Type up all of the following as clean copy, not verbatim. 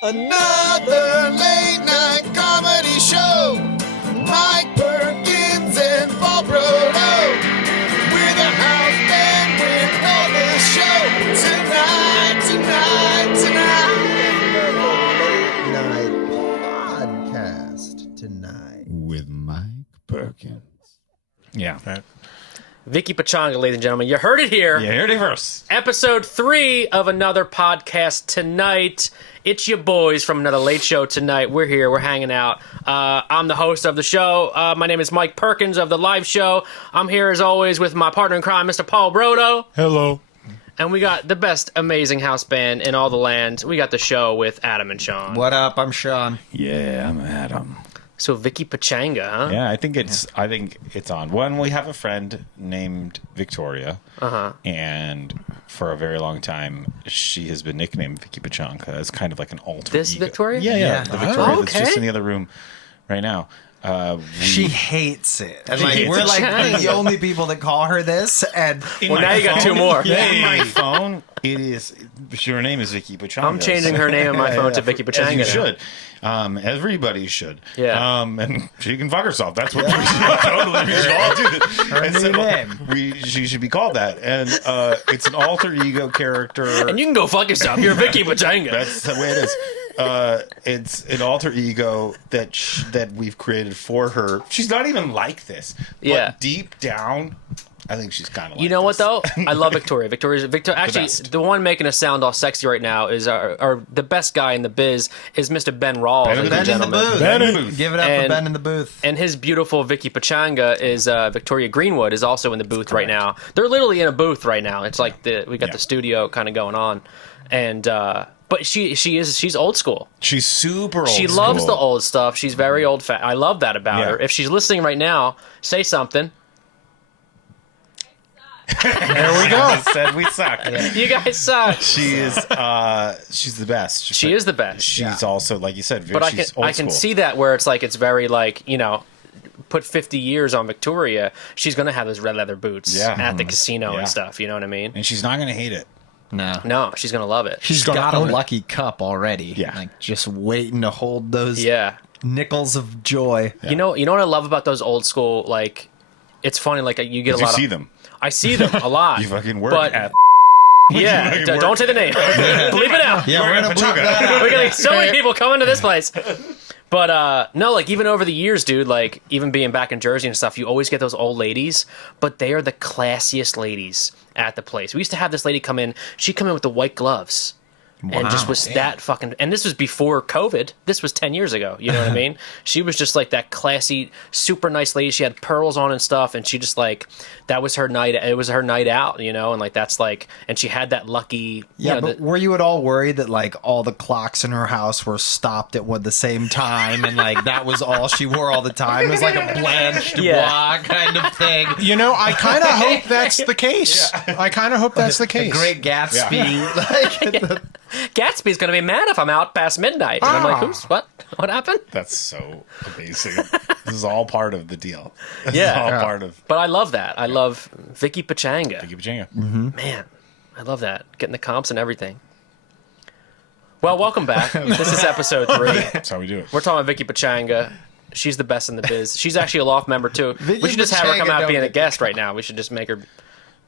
Another late night comedy show. Mike Perkins and Paul Brodo. We're the house band with all the show. Tonight. Another late night podcast tonight. With Mike Perkins. Yeah. Vicky Pachanga, ladies and gentlemen. You heard it here. You heard it first. Episode 3 of another podcast tonight. It's your boys from another late show tonight. We're here. We're hanging out. I'm the host of the show. My name is Mike Perkins of the live show. I'm here as always with my partner in crime, Mr. Paul Brodo. Hello. And we got the best amazing house band in all the land. We got the show with Adam and Sean. What up? I'm Sean. Yeah, I'm Adam. So Vicky Pachanga, huh? Yeah, I think it's on. One, we have a friend named Victoria. And for a very long time, she has been nicknamed Vicky Pachanga as kind of like an alter This ego. Victoria? Yeah. The Victoria Oh, that's just okay. in the other room right now. She hates it. And Vicky we're like Pachanga. the only people that call her this. And Well, now you got two more. Yeah, in my phone, it is. Her name is Vicky Pachanga. I'm changing her name on my phone to Vicky Pachanga. As you now. should. Everybody should. Yeah. And she can fuck herself. That's what we should totally. We should all do this. Her And new name. She should be called that. And it's an alter ego character. And you can go fuck yourself. You're Vicky Pachanga. That's the way it is. It's an alter ego that we've created for her. She's not even like this. But Yeah. deep down, I think she's kind of like You know this. what though? I love Victoria. Actually, best. the one making us sound all sexy right now is our the best guy in the biz is Mr. Ben Rawls, Ben ladies Ben and in the gentlemen. booth. Ben in the booth. Give it up And- for Ben in the booth. And his beautiful Vicky Pachanga is Victoria Greenwood is also in the booth right correct. now. They're literally in a booth right now. It's like we got Yeah. the studio kind of going on, and but she's old school. She's super old She loves school. the old stuff. She's very old fat. I love that about Yeah. her. If she's listening right now, say something. There we go. Said we suck. You guys suck. She is. She's the best. She is the best. She's also, like you said, But I she's can old school. see that where it's like it's very like put 50 years on Victoria, she's gonna have those red leather boots Yeah. at the casino Yeah. and stuff. You know what I mean? and she's not gonna hate it. No. She's gonna love it. She's got a lucky cup already. Yeah. Like just waiting to hold those Yeah. nickels of joy. You know what I love about those old school like. It's funny like you get a You lot see of. them. I see them a lot. You fucking work but, at. Yeah, fucking work. don't say the name. Bleep it out. Yeah, we're gonna bleep Pachanga. that out. We're gonna get so many people coming to this place. But no, like even over the years, dude, like even being back in Jersey and stuff, you always get those old ladies, but they are the classiest ladies at the place. We used to have this lady come in. She'd come in with the white gloves. And just was that fucking... And this was before COVID. This was 10 years ago. You know what I mean? She was just like that classy, super nice lady. She had pearls on and stuff. And she just like... That was her night... It was her night out, you know? And like that's like... And she had that lucky... Yeah, but were you at all worried that like all the clocks in her house were stopped at the same time and like that was all she wore all the time? It was like a Blanche Dubois Yeah. kind of thing. You know, I kind of hope that's the case. I kind of hope that's the case. Great Gatsby. Like, Gatsby's gonna be mad if I'm out past midnight. And I'm like, who's... What? What happened? That's so amazing. This is all part of the deal. This Yeah. is all part of But I love that. I love Vicky Pachanga. Vicky Pachanga. Man, I love that. Getting the comps and everything. Well, welcome back. This is episode 3. That's how we do it. We're talking about Vicky Pachanga. She's the best in the biz. She's actually a Loft member, too. Vicky We should just have her come Pachanga out don't being a get guest right now. We should just make her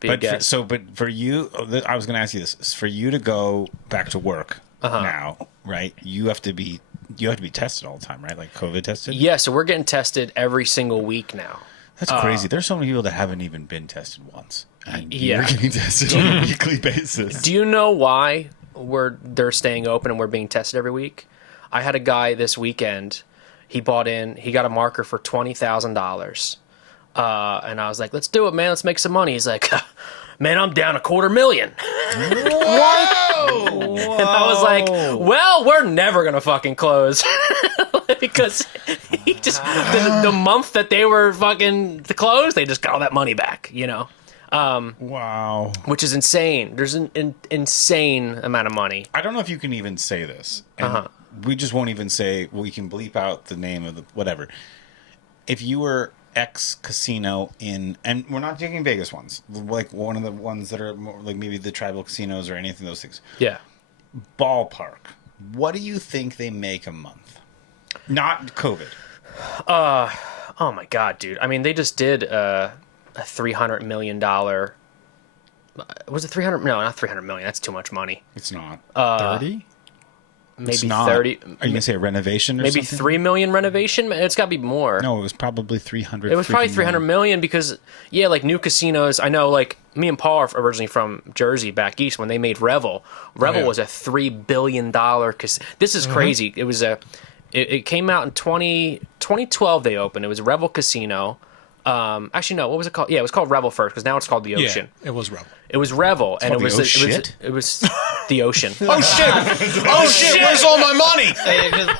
be a guest. But for you, I was going to ask you this: for you to go back to work now, right? You have to be tested all the time, right? Like COVID tested. Yeah, so we're getting tested every single week now. That's crazy. There's so many people that haven't even been tested once, and Yeah. you're getting tested on a weekly basis. Do you know why they're staying open and we're being tested every week? I had a guy this weekend. He got a marker for $20,000. And I was like, let's do it, man. Let's make some money. He's like, man, I'm down $250,000. And I was like, well, we're never going to fucking close. Because he just, the month that they were fucking to close, they just got all that money back, you know? Wow. Which is insane. There's an insane amount of money. I don't know if you can even say this. And we just won't even say, we can bleep out the name of the whatever. If you were X casino in, and we're not taking Vegas ones, like one of the ones that are more like maybe the tribal casinos or anything of those things. Yeah. Ballpark. What do you think they make a month? Not COVID. Oh my god, dude. I mean, they just did a $300 million. Was it 300? No, not 300 million. That's too much money. It's not. 30? Maybe It's not. 30. Are you gonna say a renovation or Maybe something? 3 million renovation. It's got to be more. No, it was probably 300. It was probably 300 million because, yeah, like new casinos. I know, like, me and Paul are originally from Jersey, back east, when they made Revel. Revel yeah. was a $3 billion casino. This is crazy. It was it came out in 2012 they opened. It was Revel Casino. Actually, no, what was it called? Yeah, it was called Revel first, because now it's called the Ocean. Yeah, it was Rebel. It was Revel, and it called was the it was the Ocean. Oh shit! Oh shit! Where's all my money?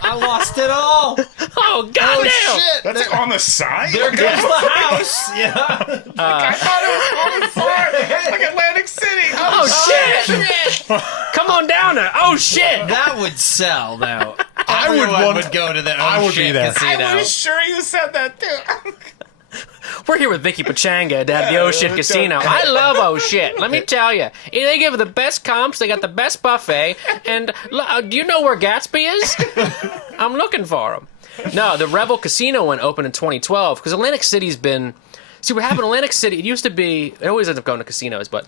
I lost it all. Oh goddamn! Shit. That's like on the side. There goes the house. Yeah. I thought it was on the side, like Atlantic City. Oh shit! Come on down there. Oh shit! That would sell, though. I would Everyone want- would go to the I would be Ocean there. Casino. I was sure you said that too. We're here with Vicky Pachanga at the Ocean Casino. I love Oh Shit. Let me tell you. They give the best comps. They got the best buffet. And do you know where Gatsby is? I'm looking for him. No, the Revel Casino went open in 2012 because Atlantic City's been... See, what happened in Atlantic City, it used to be... It always ends up going to casinos, but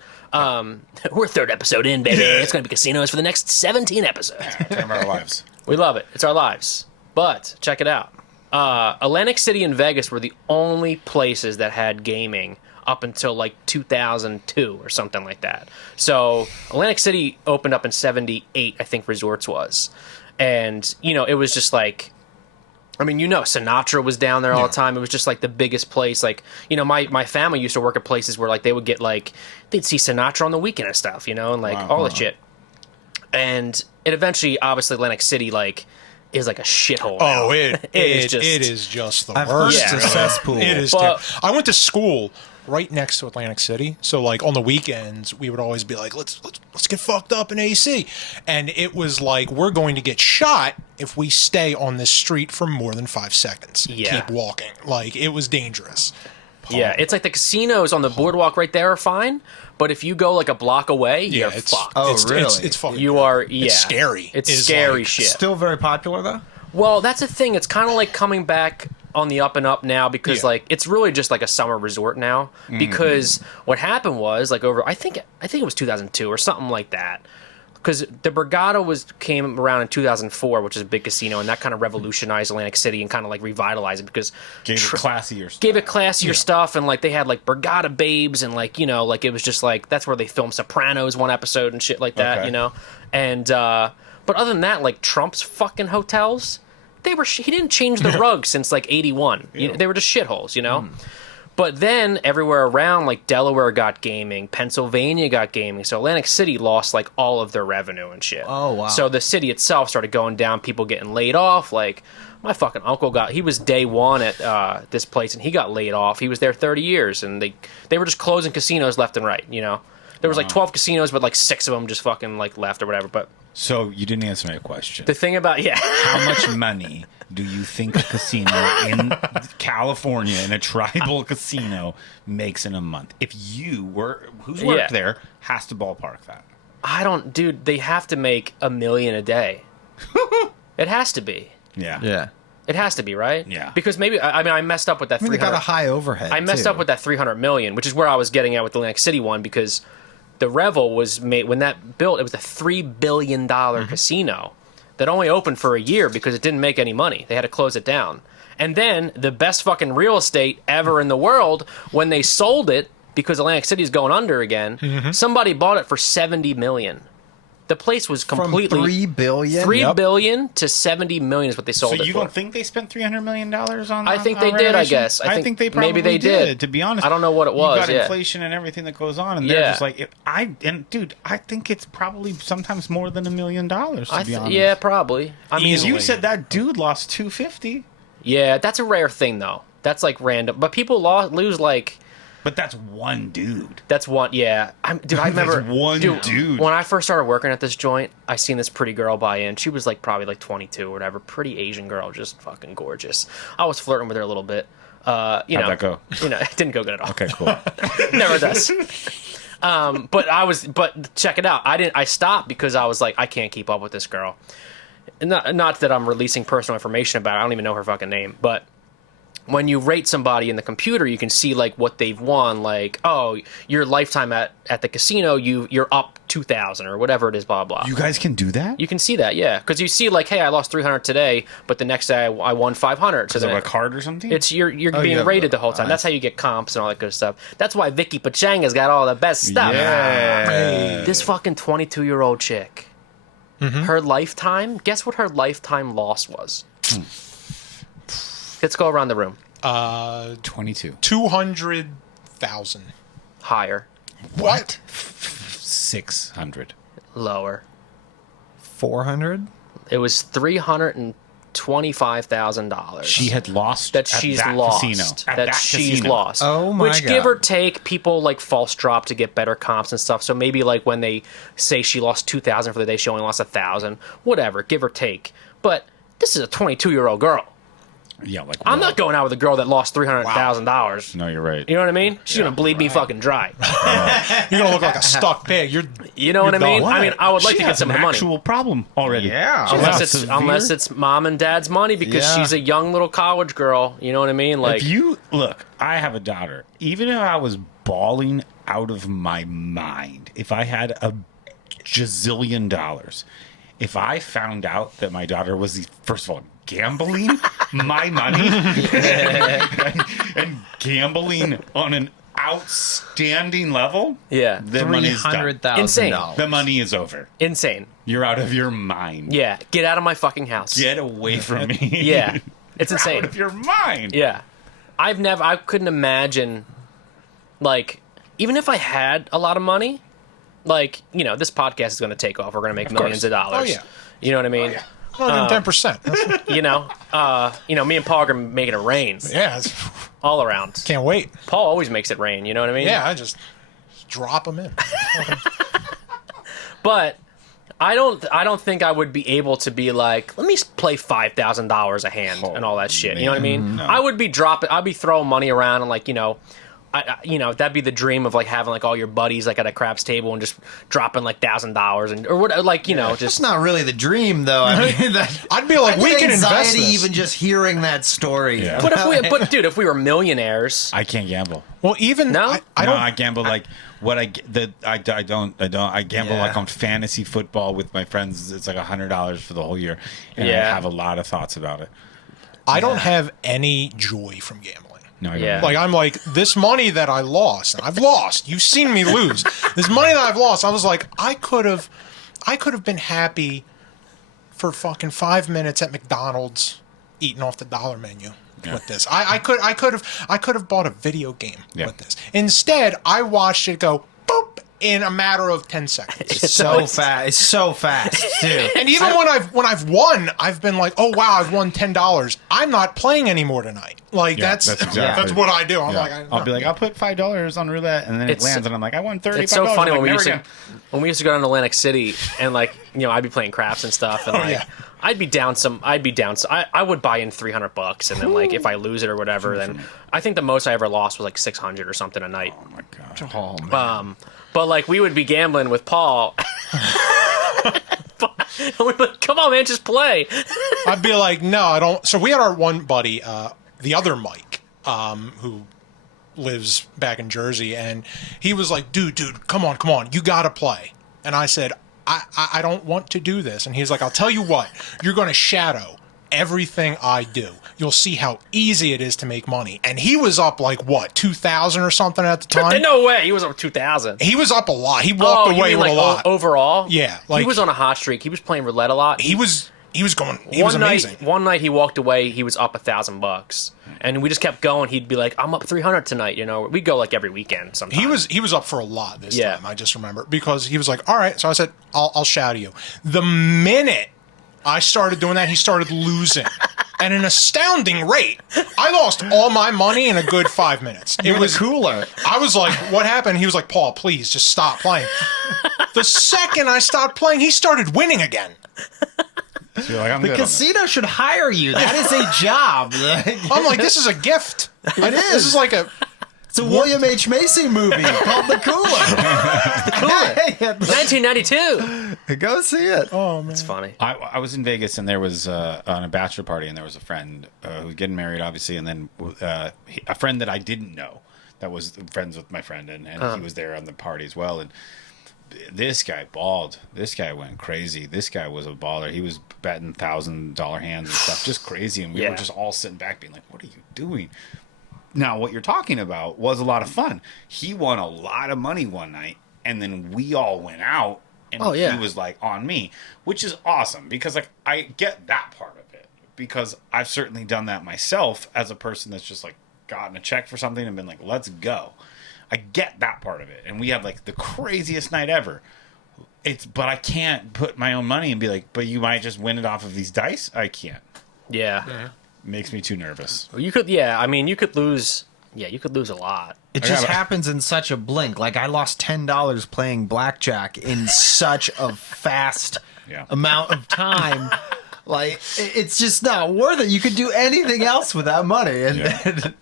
we're third episode in, baby. It's going to be casinos for the next 17 episodes. Time of our lives. We love it. It's our lives. But check it out. Atlantic City and Vegas were the only places that had gaming up until like 2002 or something like that. So Atlantic City opened up in 78, I think Resorts was. And, you know, it was just like, I mean, you know, Sinatra was down there all the time. It was just like the biggest place. Like, you know, my family used to work at places where like they would get like, they'd see Sinatra on the weekend and stuff, you know, and like all the shit. And it eventually, obviously, Atlantic City, like, is like a shithole. now. Oh, it is is just the I've heard worst. it's a Yeah. cesspool. It is. But- terrible. I went to school right next to Atlantic City, so like on the weekends we would always be like, let's get fucked up in AC, and it was like we're going to get shot if we stay on this street for more than 5 seconds. Yeah. Keep walking. Like it was dangerous. Yeah, it's like the casinos on the boardwalk right there are fine, but if you go like a block away, Yeah, you're it's fucked. Oh, it's, really? It's fucking. You are, yeah. It's scary. It's Is scary like- shit. Still very popular, though? Well, that's the thing. It's kind of like coming back on the up and up now because Yeah. like it's really just like a summer resort now. Because what happened was like over I think it was 2002 or something like that. Because the Borgata came around in 2004, which is a big casino, and that kind of revolutionized Atlantic City and kind of like revitalized it because Gave it classier stuff. gave it classier stuff, and like they had like Borgata babes, and like, you know, like it was just like that's where they filmed Sopranos one episode and shit like that, Okay. you know. And but other than that, like Trump's fucking hotels, he didn't change the rug since like 81. They were just shitholes, you know. But then everywhere around, like Delaware got gaming, Pennsylvania got gaming, so Atlantic City lost like all of their revenue and shit. Oh, wow. So the city itself started going down, people getting laid off. Like my fucking uncle he was day one at this place, and he got laid off. He was there 30 years, and they were just closing casinos left and right. You know, there was like 12 casinos, but like 6 of them just fucking like left or whatever. But So you didn't answer my question. the thing about How much money do you think a casino in California, in a tribal casino, makes in a month? If you who's worked Yeah. there, has to ballpark that. I don't, dude. They have to make $1 million a day. It has to be. Yeah. Yeah. It has to be, right? Yeah. Because maybe I mean I messed up with that I mean, they 300. got a high overhead. I messed too. up with that 300 million, which is where I was getting at with the Atlantic City one, because the Revel was made when that built. It was a $3 billion casino that only opened for a year because it didn't make any money. They had to close it down. And then the best fucking real estate ever in the world, when they sold it because Atlantic City is going under again, somebody bought it for $70 million. The place was completely From $3 billion? $3 billion to $70 million is what they sold So it you for. don't think they spent $300 million on? I think on they did, I renovation? guess. I think they probably maybe they did. To be honest, I don't know what it was, You got yeah. inflation and everything that goes on, and they're Yeah. just like, dude, I think it's probably sometimes more than $1 million. To be honest, Yeah, probably. I mean, You said that dude lost $250, yeah, that's a rare thing though. That's like random, but people lose like but that's one dude. that's one. Yeah, I remember one dude. when I first started working at this joint. I seen this pretty girl buy in. She was like probably like 22 or whatever, pretty Asian girl, just fucking gorgeous. I was flirting with her a little bit. You How'd know, that go? You know, it didn't go good at all. Okay, cool. Never does. But check it out. I stopped because I was like, I can't keep up with this girl. not that I'm releasing personal information about it. I don't even know her fucking name, but when you rate somebody in the computer, you can see like what they've won. Like, oh, your lifetime at the casino, you're up 2,000 or whatever it is. Blah blah. You guys can do that? You can see that, yeah, because you see like, hey, I lost 300 today, but the next day I won 500. So Is it then a card or something? it's you're being yeah, rated the whole time. That's how you get comps and all that good stuff. That's why Vicky Pachanga's got all the best stuff. Yeah. This fucking 22-year-old chick, her lifetime. Guess what her lifetime loss was? Let's go around the room. 22. 200,000. Higher, What? 600. lower. 400. It was $325,000. She had lost that at she's that lost. casino. At That that she's casino. lost. Oh my Which, give God. or take, people like false drop to get better comps and stuff. So maybe like when they say she lost 2,000 for the day, she only lost 1,000. Whatever, give or take. But this is a 22-year-old girl. Yeah, like I'm not going out with a girl that lost $300,000. No, you're right. You know what I mean? She's gonna bleed me fucking dry. You're gonna look like a stuck pig. You know what I mean? What? I mean, I would like She to get has some of the an money. actual problem already. Yeah. She Unless has it's severe- unless it's mom and dad's money because Yeah. she's a young little college girl. You know what I mean? Like If you look, I have a daughter. Even if I was bawling out of my mind, if I had a gazillion dollars, if I found out that my daughter was first of all gambling my money and gambling on an outstanding level, yeah, the money's done. Insane. The money is over. insane. You're out of your mind. Yeah, get out of my fucking house. Get away from me. Yeah, it's You're insane. out of your mind. Yeah, I couldn't imagine, like, even if I had a lot of money, like, you know, this podcast is going to take off. We're going to make millions of dollars. Oh, yeah. You know what I mean? 110%. You know, me and Paul are making it rain Yeah. all around. Can't wait. Paul always makes it rain. You know what I mean? Yeah, I just drop them in. But I don't think I would be able to be like, let me play $5,000 a hand and all that shit. You know what I mean? No. I would be I'd be throwing money around and like, you know, that'd be the dream of like having like all your buddies like at a craps table and just dropping like $1,000 and or what, like, you know, It's just not really the dream, though. I mean, I'd be like, I we get can invest anxiety this. even just hearing that story. Yeah. but dude, if we were millionaires, I can't gamble. Well, even No? I don't. I gamble like what I don't. I gamble Yeah. like on fantasy football with my friends. It's like $100 for the whole year, and I Yeah. have a lot of thoughts about it. I don't have any joy from gambling. No, I Yeah. don't. Like, I'm like, this money that I lost, and I've lost. You've seen me lose. This money that I've lost, I was like, I could have been happy for fucking 5 minutes at McDonald's eating off the dollar menu with this. I could have bought a video game Yeah. with this. Instead, I watched it go boop in a matter of 10 seconds. It's so fast. It's so fast, too. And even when I've won, I've been like, oh wow, I've won $10. I'm not playing anymore tonight. Like Yeah, that's that's exactly- what I do. I'm Yeah. like, I'll be like, I'll put $5 on roulette, and then it It's- lands, and I'm like, I won $35. it's so funny I'm when we like, used never to again. when we used to go down to Atlantic City and like, you know, I'd be playing craps and stuff and like yeah. I'd be down I would buy in $300 and then like if I lose it or whatever, then I think the most I ever lost was like 600 or something a night. Oh my god. Oh, man. But like we would be gambling with Paul. And we'd be like, come on, man, just play. I'd be like, no, I don't. So we had our one buddy, the other Mike, who lives back in Jersey, and he was like, dude, come on, you gotta play. And I said, I don't want to do this. And he's like, I'll tell you what, you're gonna shadow everything I do. You'll see how easy it is to make money. And he was up like what, 2,000 or something at the time. No way, he was over 2,000. He was up a lot. He walked you away mean with like a lot. overall? Yeah, he like- was on a hot streak. He was playing roulette a lot. He was going. He was amazing. One night he walked away. He was up $1,000, and we just kept going. He'd be like, "I'm up 300 tonight." You know, we go like every weekend. Sometimes He was up for a lot this Yeah. time. I just remember because he was like, "All right." So I said, "I'll shadow you." The minute I started doing that, he started losing at an astounding rate. I lost all my money in a good 5 minutes. It was cooler. I was like, "What happened?" He was like, "Paul, please just stop playing." The second I stopped playing, he started winning again. So you're like, I'm The good on casino should hire you. That is a job. I'm like, "This is a gift. This is like a It's a William H. Macy movie called The Cooler. 1992. Go see it. Oh man. It's funny. I was in Vegas and there was on a bachelor party and there was a friend who was getting married, obviously, and then a friend that I didn't know that was friends with my friend, and he was there on the party as well. And this guy balled. This guy went crazy. This guy was a baller. He was betting $1,000 hands and stuff, just crazy. And we were just all sitting back being like, what are you doing? Now, what you're talking about was a lot of fun. He won a lot of money one night, and then we all went out, and he was like on me, which is awesome because like I get that part of it because I've certainly done that myself as a person that's just like gotten a check for something and been like, let's go. I get that part of it, and we have like the craziest night ever. But I can't put my own money and be like, but you might just win it off of these dice. I can't. Yeah. Makes me too nervous. You could. Yeah. I mean, you could lose. Yeah, you could lose a lot. It just happens in such a blink. Like, I lost $10 playing blackjack in such a fast amount of time. Like, it's just not worth it. You could do anything else with that money. And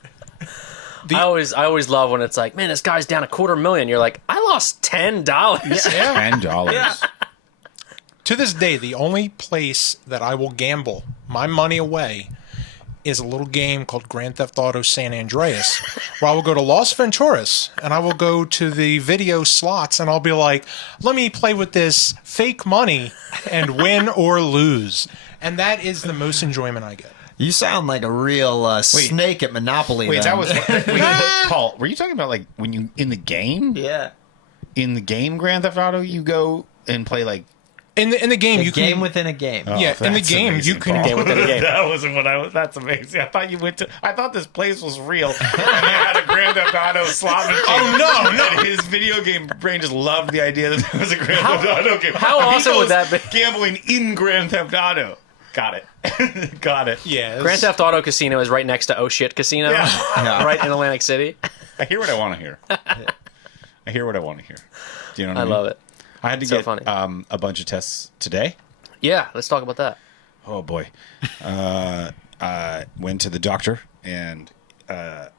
I always love when it's like, man, this guy's down $250,000. You're like, I lost $10. $10. Yeah. To this day, the only place that I will gamble my money away is a little game called Grand Theft Auto San Andreas, where I will go to Las Venturas and I will go to the video slots and I'll be like, let me play with this fake money and win or lose. And that is the most enjoyment I get. you sound like a real snake at Monopoly. Wait, then. that was Paul. Were you talking about like when you in the game? Yeah. In the game Grand Theft Auto, you go and play like In the game, you game can within a game. yeah. In the that's game, amazing, you can Paul. Game within a game. That wasn't what I was. That's amazing. I thought you went to. I thought this place was real. And they had a Grand Theft Auto slot machine. Oh, no. And his video game brain just loved the idea that there was a Grand Theft Auto game. how He awesome would goes that be? Gambling in Grand Theft Auto. Got it. Got it. Yeah, Grand Theft Auto Casino is right next to Oh Shit Casino, Yeah. right in Atlantic City. I hear what I want to hear. I hear what I want to hear. Do you know what I I mean? love it. I had to So get funny. a bunch of tests today. Yeah, let's talk about that. Oh boy. I went to the doctor and I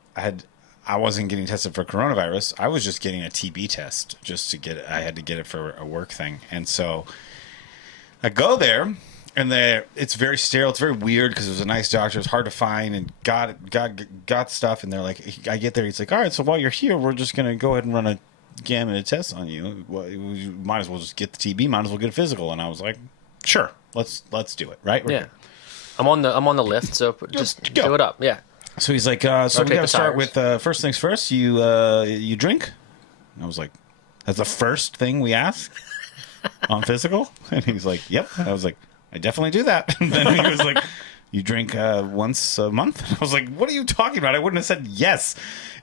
wasn't getting tested for coronavirus. I was just getting a TB test just to get it. I had to get it for a work thing. And so I go there and it's very sterile. It's very weird because it was a nice doctor. It's hard to find and got stuff. And they're like, I get there. He's like, all right, so while you're here, we're just going to go ahead and run a gamma test on you. Well, you might as well just get the TB. Might as well get a physical. And I was like, sure, let's do it. Right. Yeah, I'm on the lift, so just go. do it up. Yeah. So he's like, so we Rotate got to the start tires. with first things first. You drink? And I was like, that's the first thing we ask on physical? And he's like, yep. And I was like, I definitely do that. And then he was like, you drink once a month? And I was like, what are you talking about? I wouldn't have said yes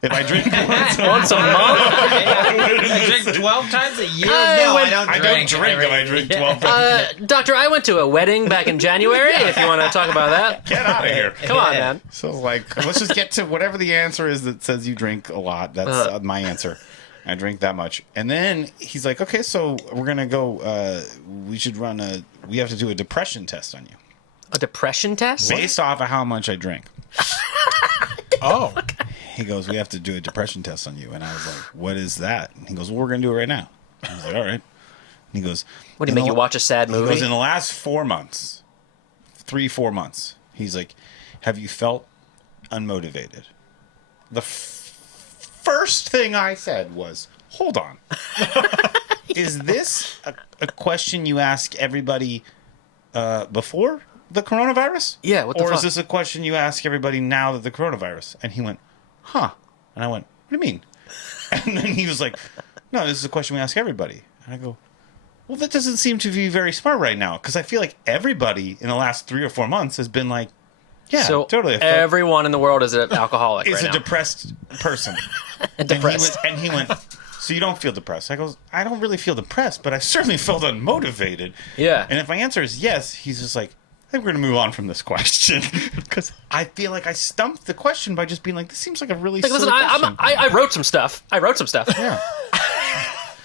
if I drink once a month. I drink 12 times a year? I No, went- I don't I drink. don't drink if I drink 12 times. Doctor, I went to a wedding back in January. If you want to talk about that, Get out of here. come on, man. So like, let's just get to whatever the answer is that says you drink a lot. That's my answer. I drink that much. And then he's like, okay, so we're going to go, we have to do a depression test on you. A depression test? Based off of how much I drink. Oh, He goes, we have to do a depression test on you. And I was like, what is that? And he goes, well, we're going to do it right now. I was like, all right. And he goes, What do you make you watch a sad He goes, movie? in the last 4 months, 3-4 months, he's like, have you felt unmotivated? The first thing I said was, hold on. Is this a question you ask everybody before the coronavirus? Yeah, what the Or fuck? is this a question you ask everybody now that the coronavirus? And he went, huh. And I went, what do you mean? And then he was like, no, this is a question we ask everybody. And I go, well, that doesn't seem to be very smart right now. Because I feel like everybody in the last 3 or 4 months has been like, yeah, So totally. I felt- everyone in the world is an alcoholic is right a now. depressed person. Depressed. And he went, so you don't feel depressed? I goes, I don't really feel depressed, but I certainly felt unmotivated. Yeah. And if my answer is yes, he's just like, I think we're going to move on from this question. Because I feel like I stumped the question by just being like, this seems like a really Like, silly listen, question. I wrote some stuff. Yeah.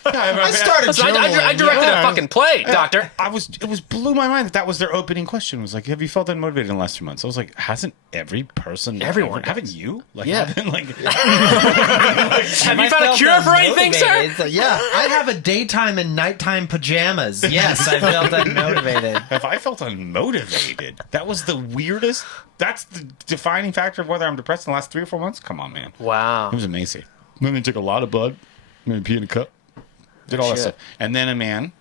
I started. Listen, I directed a fucking play, Doctor. It was blew my mind that was their opening question. Was like, have you felt unmotivated in the last 2 months? I was like, hasn't every person, Everyone haven't you? Like, Yeah. haven't, like, Have you found a cure for anything, sir? It's like, yeah, I have a daytime and nighttime pajamas. Yes, I felt unmotivated. have I felt unmotivated? That was the weirdest. That's the defining factor of whether I'm depressed in the last 3 or 4 months. Come on, man. Wow. It was amazing. Then they took a lot of blood, made me pee in a cup, did all that Shit. stuff, and then a man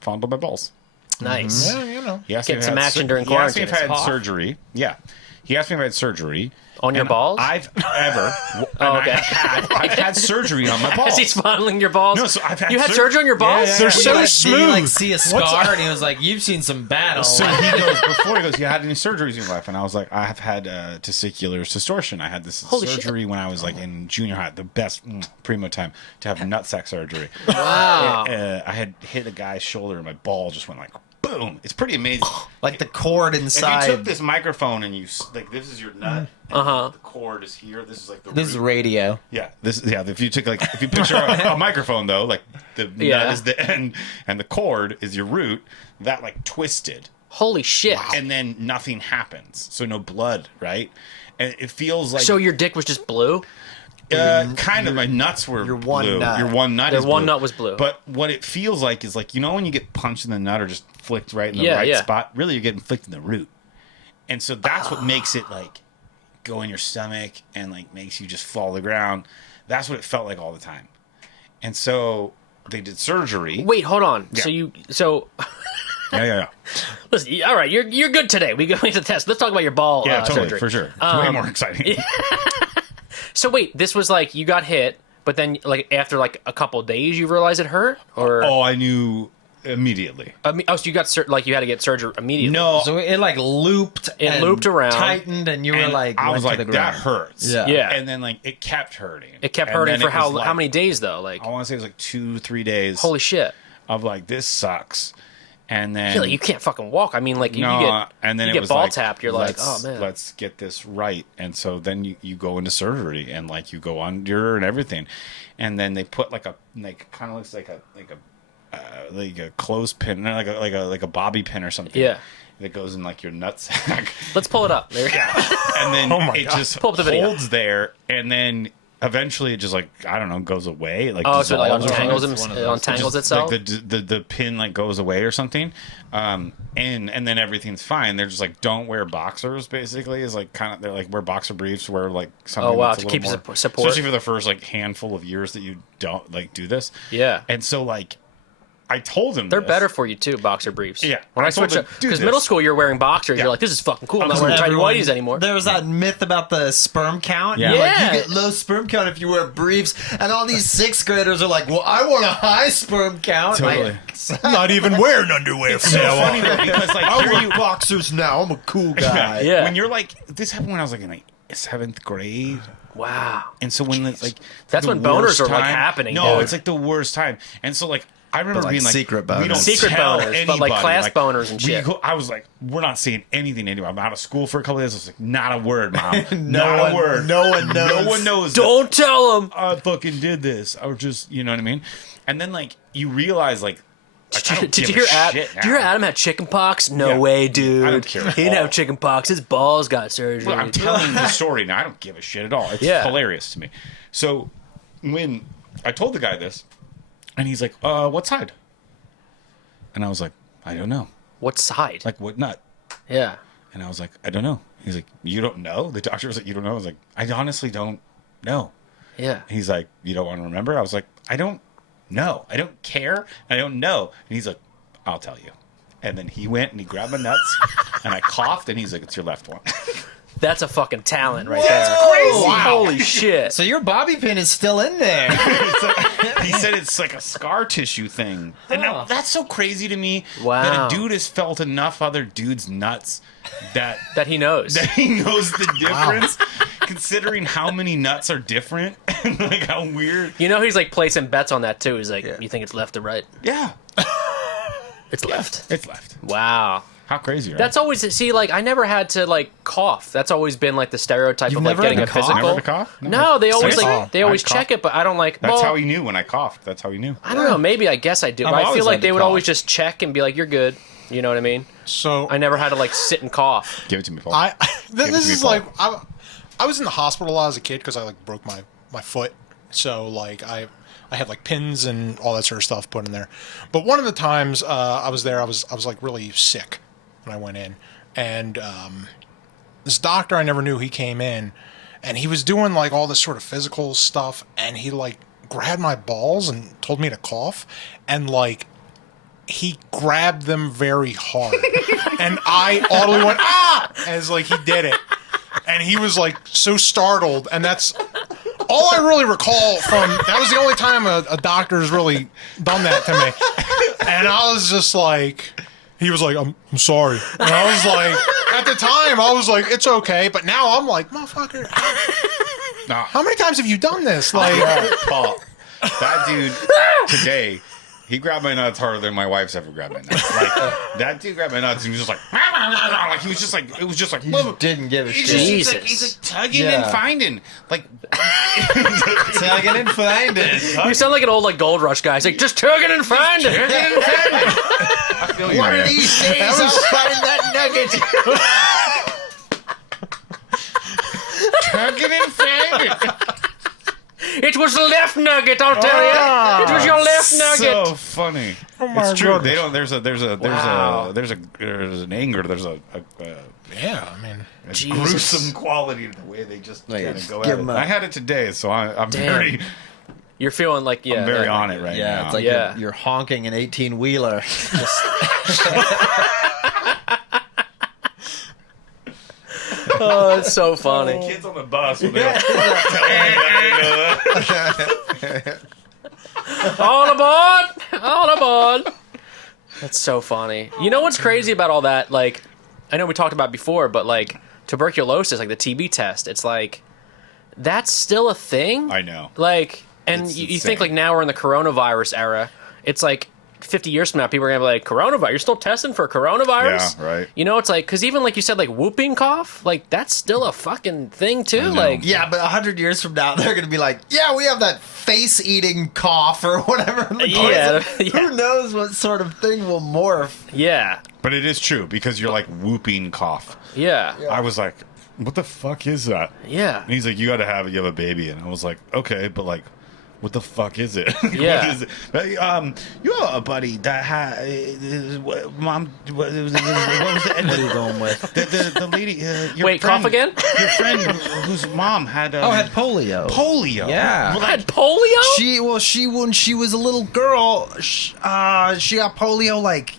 fondled my balls. Nice. Yeah, you know. He asked Getting me if some I had action during He asked me if I quarantine. had It's surgery. Yeah, he asked me if I had surgery On your And balls? I've ever. Oh, okay. I've had surgery on my balls. As he's fondling your balls. No, so I've had you had surgery on your balls? Yeah, yeah, They're yeah. so Did smooth. he like see a What's scar and he was like, "You've seen some battle." So he goes before he goes, "You had any surgeries in your life?" And I was like, "I have had testicular distortion. I had this Holy surgery when I was like in junior high, the best primo time to have nutsack surgery." Wow. I had hit a guy's shoulder and my ball just went like boom. It's pretty amazing. like the cord If inside. you took this microphone and you like, this is your nut. And the cord is here. This is like the This is root. radio. Yeah, if you took like if you picture a microphone though, like the nut is the end and the cord is your root, that like twisted. Holy shit. And then nothing happens. So no blood, right? And it feels like So your dick was just blue? kind of my nuts were your one blue. nut. Your one nut Their is one blue. nut was blue. But what it feels like is like, you know when you get punched in the nut or just flicked right in the Yeah, right yeah. spot? Really you're getting flicked in the root. And so that's what makes it like go in your stomach and like makes you just fall to the ground. That's what it felt like all the time. And so they did surgery. Wait, hold on. Yeah. Yeah. Listen, all right, you're good today. We go into the test. Let's talk about your ball Yeah, totally, surgery. for sure. It's way more exciting. So wait, this was like you got hit, but then like after like a couple days you realized it hurt, or Oh, I knew immediately. so you got like you had to get surgery immediately. No, So it like looped. It and looped around. tightened, and you were and like, I was went like, to the that ground. hurts. Yeah. Yeah. And then like it kept hurting. It kept And hurting then for it how was, like, how many days though? Like I want to say it was like 2-3 days. holy shit. Of like, this sucks. And then Yeah, like, you can't fucking walk. I mean, like you no, get and then you it get was ball like, tapped. You're like, oh man. let's get this right. And so then you go into surgery and like you go under and everything, and then they put like kind of looks like a clothespin, like a bobby pin or something. Yeah. That goes in like your nutsack. Let's pull it up. There you go. And then Oh my it God. just Pull up the video. holds there, and then eventually it just like, I don't know, goes away. It, like Oh, so it like dissolves or untangles, something. It's one of it those. untangles Just, itself. like the pin like goes away or something, and then everything's fine. They're just like, don't wear boxers. Basically, is like kind of, they're like, wear boxer briefs, wear like something. Oh, wow, that's to a keep little more, support. especially for the first like handful of years that you don't like do this. Yeah. And so like, I told him They're this. better for you too, boxer briefs. Yeah. When I I told switched them, do because this. middle school you're wearing boxers, Yeah. you're like, this is fucking cool. I'm not Absolutely. wearing tidy Everyone- whities anymore. There was that myth about the sperm count. Yeah. Like, Yeah. you get low sperm count if you wear briefs, and all these sixth graders are like, "Well, I want a high sperm count." Totally. I'm not even wearing underwear from now Funny on. though, because like I here wear you boxers now. I'm a cool guy. Yeah. when you're like, this happened when I was like in like 7th grade. Wow. And so when it's like That's the when boners worst are, like, time- happening, No, dude. it's like the worst time. And so like I remember But, like, being like secret we boners. don't Secret tell boners, but, like, anybody. class boners and we shit. I was like, we're not saying anything to anyone. I'm out of school for a couple of days. I was like, not a word, mom. No not one- a word. no one knows. No one knows. Don't tell them. that I fucking did this. I was just, you know what I mean. And then like you realize like. I don't Did you give hear a Adam? shit Did you hear now. Adam had chicken pox? No Yeah. way, dude. I don't care at He didn't all. have chicken pox. His balls got surgery. Well, I'm telling the story now. I don't give a shit at all. It's Yeah. hilarious to me. So when I told the guy this, and he's like, what side? And I was like, I don't know. What side? Like, what nut? Yeah. And I was like, I don't know. He's like, you don't know? The doctor was like, you don't know? I was like, I honestly don't know. Yeah. And he's like, you don't want to remember? I was like, I don't know. I don't care. I don't know. And he's like, I'll tell you. And then he went and he grabbed my nuts, and I coughed, and he's like, it's your left one. That's a fucking talent right That's there. crazy. Holy shit. So your bobby pin is still in there. He said it's like a scar tissue thing. And now, that's so crazy to me Wow. that a dude has felt enough other dudes' nuts that That he knows. that he knows the difference, considering how many nuts are different and like how weird. You know he's like placing bets on that too. He's like, you think it's left or right? Yeah, It's left. it's left. Wow. How crazy, right? That's always see. Like I never had to like cough. That's always been like the stereotype You've of like never getting had a to cough? physical. Never to cough? No, they always Seriously? like they always I'd check cough. it, but I don't like. That's well, how he knew when I coughed. That's how he knew. I don't know. Maybe I guess I do. I've But I always feel like had to they would cough. always just check and be like, "You're good." You know what I mean? So I never had to like sit and cough. Give it to me, Paul. this me, is Paul. like I was in the hospital a lot as a kid because I like broke my foot. So like I had like pins and all that sort of stuff put in there. But one of the times I was there, I was like really sick when I went in, and this doctor I never knew, he came in, and he was doing like all this sort of physical stuff, and he like grabbed my balls and told me to cough, and like he grabbed them very hard, and I audibly went ah as like he did it, and he was like so startled, and that's all I really recall from that was the only time a doctor's really done that to me, and I was just like, he was like, I'm sorry, and I was like, at the time I was like, it's okay, but now I'm like, motherfucker, Nah. how many times have you done this? Like, Paul, that dude today, he grabbed my nuts harder than my wife's ever grabbed my nuts. Like that dude grabbed my nuts and he was just like he was just like it was just like He just didn't give a he's shit. Jesus. he's like tugging Yeah. and finding like Tugging and finding. You sound like an old like Gold Rush guy. It's like just tugging and finding. I feel you, One man. of these days I'll find that nugget. Tugging and finding. It was the left nugget, I'll tell you. It was your left nugget. So funny. my It's true. goodness. They don't. Wow. There's an anger. There's a yeah, I mean, Jesus. gruesome quality to the way they just Like, kind of go give at it. 'em a- I had it today, so I'm Damn. very You're feeling like I'm very that- on it right Yeah, now. it's like Yeah. you're honking an 18-wheeler. Oh, it's so funny. Kids on the bus when they're All aboard! All aboard! That's so funny. You know what's crazy about all that? Like, I know we talked about it before, but like tuberculosis, like the TB test, it's like that's still a thing. I know. Like, and It's you think insane. like now we're in the coronavirus era. It's like 50 years from now, people are gonna be like, coronavirus? You're still testing for coronavirus? Yeah, right. You know, it's like because even like you said, like whooping cough, like that's still a fucking thing too. know. Like, Yeah, but 100 years from now, they're going to be like, yeah, we have that face-eating cough or whatever. Like, Yeah, Who knows what sort of thing will morph? yeah, But it is true because you're like whooping cough. yeah, I was like, what the fuck is that? yeah. And he's like, you got to have it. You have a baby. And I was like, okay, but like, what the fuck is it? Yeah. What is it? But, you have a buddy that had mom. What was it? What are you going with? The lady. Your Wait, friend, cough again? Your friend whose mom had Had polio. polio. Yeah. Well, Had polio? She when she was a little girl, she got polio like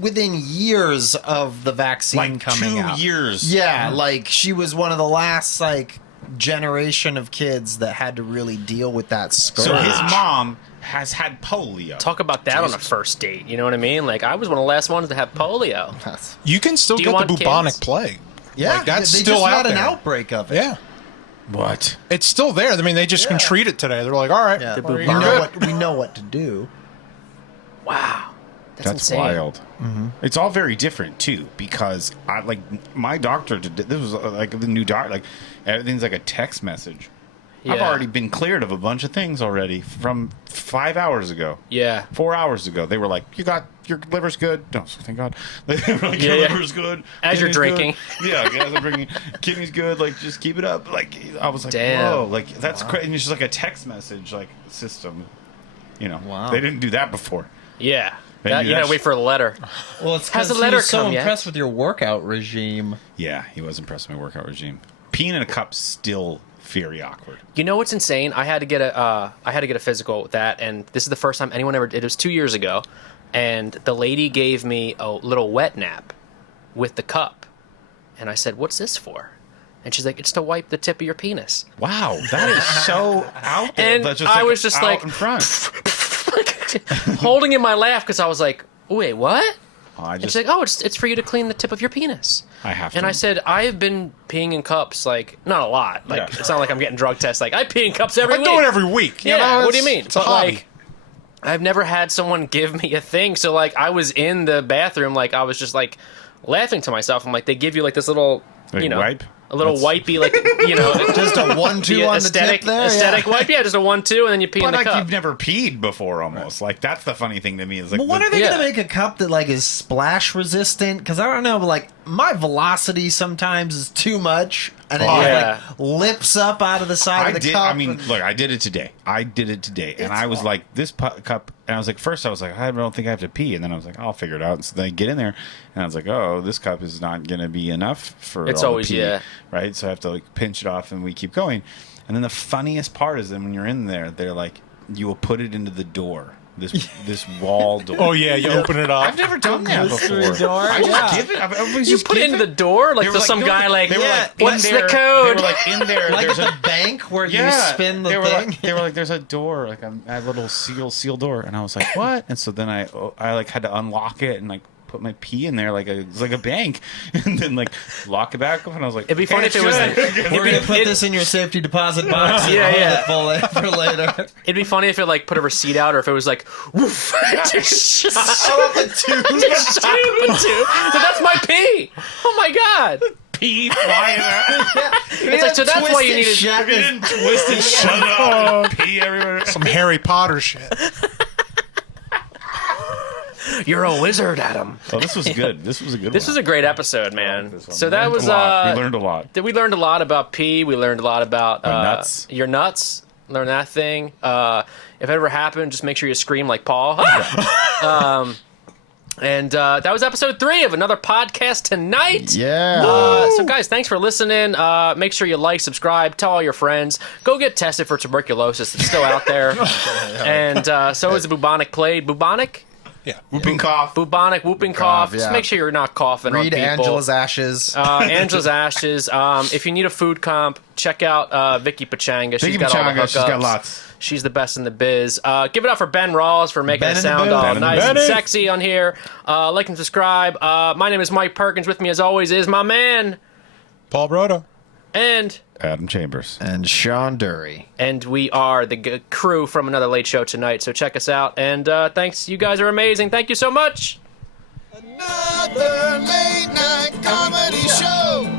within years of the vaccine like coming 2 out. years. Yeah, like she was one of the last like generation of kids that had to really deal with that scourge. So his mom has had polio. Talk about that on a first date. You know what I mean? Like I was one of the last ones to have polio. you can still Do you get the want bubonic kids? plague. Yeah, Like, that's they still just out had an there. outbreak of it. Yeah, What? it's still there. I mean, they just can treat it today. They're like, all right, Yeah, The we bubonic- know what to do. Wow, that's insane. wild. It's all very different too because I like my doctor. This was like the new doctor. Like everything's like a text message. I've Yeah. already been cleared of a bunch of things already from 5 hours ago. Yeah, 4 hours ago, they were like, "You got your liver's good." No, thank God. They were like, Yeah, "Your yeah. liver's good." As you're kidney's drinking. good." Yeah, as I'm drinking. Kidney's good. Like, just keep it up. Like, I was like, Damn. "Whoa!" Like, that's crazy. And it's just like a text message like system. You know, Wow. they didn't do that before. yeah. Maybe You gotta that's- wait for the letter. Well, it's Has the 'cause letter he was so come yet? impressed with your workout regime. Yeah, he was impressed with my workout regime. Peeing in a cup's still very awkward. You know what's insane? I had to get a physical with that, and this is the first time anyone ever did. It was 2 years ago, and the lady gave me a little wet nap with the cup, and I said, "What's this for?" And she's like, "It's to wipe the tip of your penis." Wow, that is so out there. And That's I was just out like- in front. Holding in my laugh because I was like, "Wait, what?" I And just, she's like, "Oh, it's for you to clean the tip of your penis." I have to. And I said, "I've been peeing in cups, like not a lot. Like Yeah. it's not like I'm getting drug tests. Like I pee in cups every I week. do it every week. Yeah, know, what do you it's- mean? It's a But, hobby. like, I've never had someone give me a thing. So like I was in the bathroom, like I was just like laughing to myself. I'm like, they give you like this little, Like wipe? a little wipey, like Just a 1-2 the on aesthetic, the tip there. aesthetic wipe. Yeah, just a 1-2, and then you pee But in the like cup. you've never peed before, almost. Like that's the funny thing to me is like. But when the- are they Yeah. gonna make a cup that like is splash resistant? Because I don't know, but like my velocity sometimes is too much, and it Oh, just, yeah. like lips up out of the side I of the did. cup. I mean, and- look, I did it today. And I was like, this cup. And I was like, first, I was like, I don't think I have to pee. And then I was like, I'll figure it out. And so then I get in there, and I was like, oh, this cup is not going to be enough for. It's all the always- pee, yeah. right. So I have to like pinch it off, and we keep going. And then the funniest part is then when you're in there, they're like, you will put it into the door. This wall door. Oh yeah, you open it up. I've never done that mystery before. door, I just yeah. give it. I've always You just put it give into the door, like They were there's some no, guy like, they were like, in what's the there- code? They were like in there. like there's at a the bank where you spin the they were thing. Like, they were like, "There's a door, like a little seal door," and I was like, "What?" And so then I like had to unlock it and like put my pee in there like it's like a bank, and then like lock it back up. And I was like, It'd be funny if it was. We're gonna put this in your safety deposit box. Yeah, and yeah. hold it for later. It'd be funny if it like put a receipt out, or if it was like, woof, just shot up a tube. just shot up a tube. So that's my pee. Oh my god. pee flying out. It's like, so that's why you needed. You didn't twist and shut it up. Pee everywhere. Some Harry Potter shit. You're a wizard, Adam. Oh, this was good. This was a good. This was a great episode, man. this one. So that was We learned a lot. We learned a lot about pee. We learned a lot about nuts. Your nuts. Learn that thing. If it ever happened, just make sure you scream like Paul. And that was episode 3 of another podcast tonight. Yeah. So guys, thanks for listening. Make sure you like, subscribe, tell all your friends. Go get tested for tuberculosis. It's still out there. And so is the bubonic plague. Bubonic? Yeah. Whooping cough. Bubonic, whooping cough. yeah. Just make sure you're not coughing on Read people. Angela's Ashes. Angela's Ashes. If you need a food comp, check out Vicky Pachanga. She's got all the hookups. She's got lots. She's the best in the biz. Give it up for Ben Rawls for making Ben it in the sound biz. all Ben in the nice and biz. sexy on here. Like and subscribe. My name is Mike Perkins. With me, as always, is my man. Paul Broda. And Adam Chambers. And Sean Dury. we are the crew from Another Late Show tonight. So check us out. And thanks. You guys are amazing. Thank you so much. Another late night comedy show.